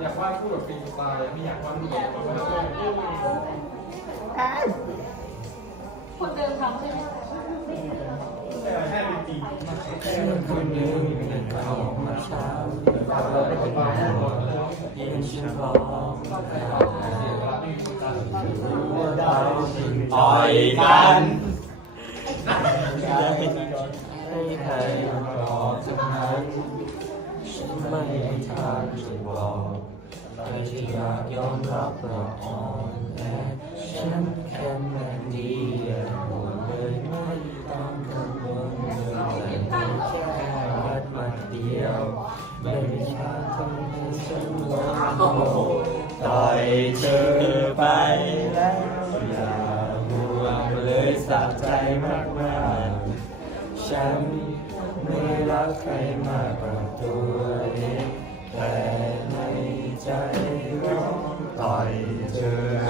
อยากวาดพูดแบบฟรีสไตล์ไม่อยากวาดรูปแบบคนละคนคนเดิมทำใช่ไหมแต่แค่เป็นจริงเชื่อคนหนึ่งเป็นเขามาเช้าเราไม่ต้องมาพูดเลยยินฉันร้องเสียเวลาไม่มีการว่าเราต่อยกันอยาให้ให้ใครบอกตรงนั้น ฉันไม่มีทางจะบอกแต่ที่อยากยอมรับเราอ่อนแอฉันแค่มันดีอย่าห่วงเลยไม่ต้องกังวลเลยแค่วัดวันเดียวไม่มีทางทำให้ฉันหลงต่อยเธอไปแล้วอย่าห่วงเลยสะใจมากๆฉัน ไม่รักใครมากกว่าตัวเองแต่ในใจร้องต่อยเจอ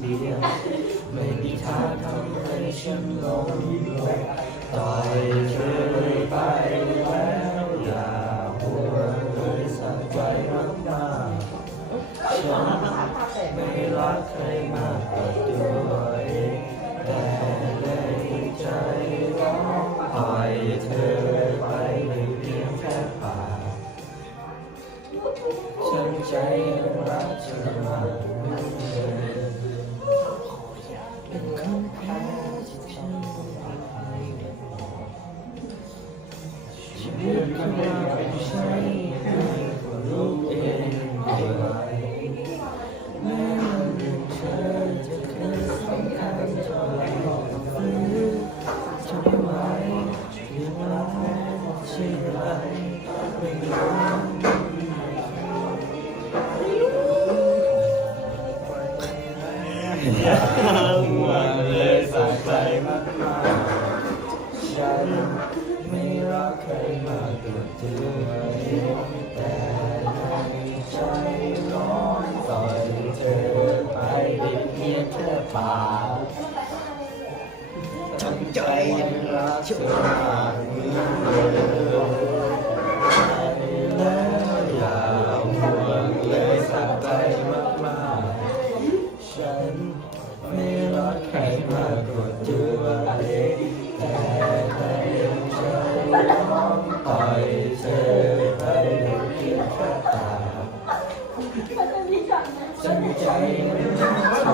เดียวไม่มีทางทำให้ฉันหลงไหลต่อยเธอไปแล้วอย่าห่วเลยสักใจมากมากฉันไม่รักใครมากกว่าตัวเองแต่ในใจร้องต่อยเธอไปเลยเพียงแค่ปากฉันใจรักเธอมากเลยเป็น อย่าห่วงเลยสักใจมากมากๆฉันไม่รักใครมากกว่าตัวเอแต่ในใจร้อนตอยเธอไปได้เพียงแค่ปากทั้งใจยังรักเธอมากเหมือนเดิม ไม่รักใครมากกว่าตัวเองแต่ในใจร้องต่อยเธอไปด้วยเพียงแค่ตาฉันใจมัน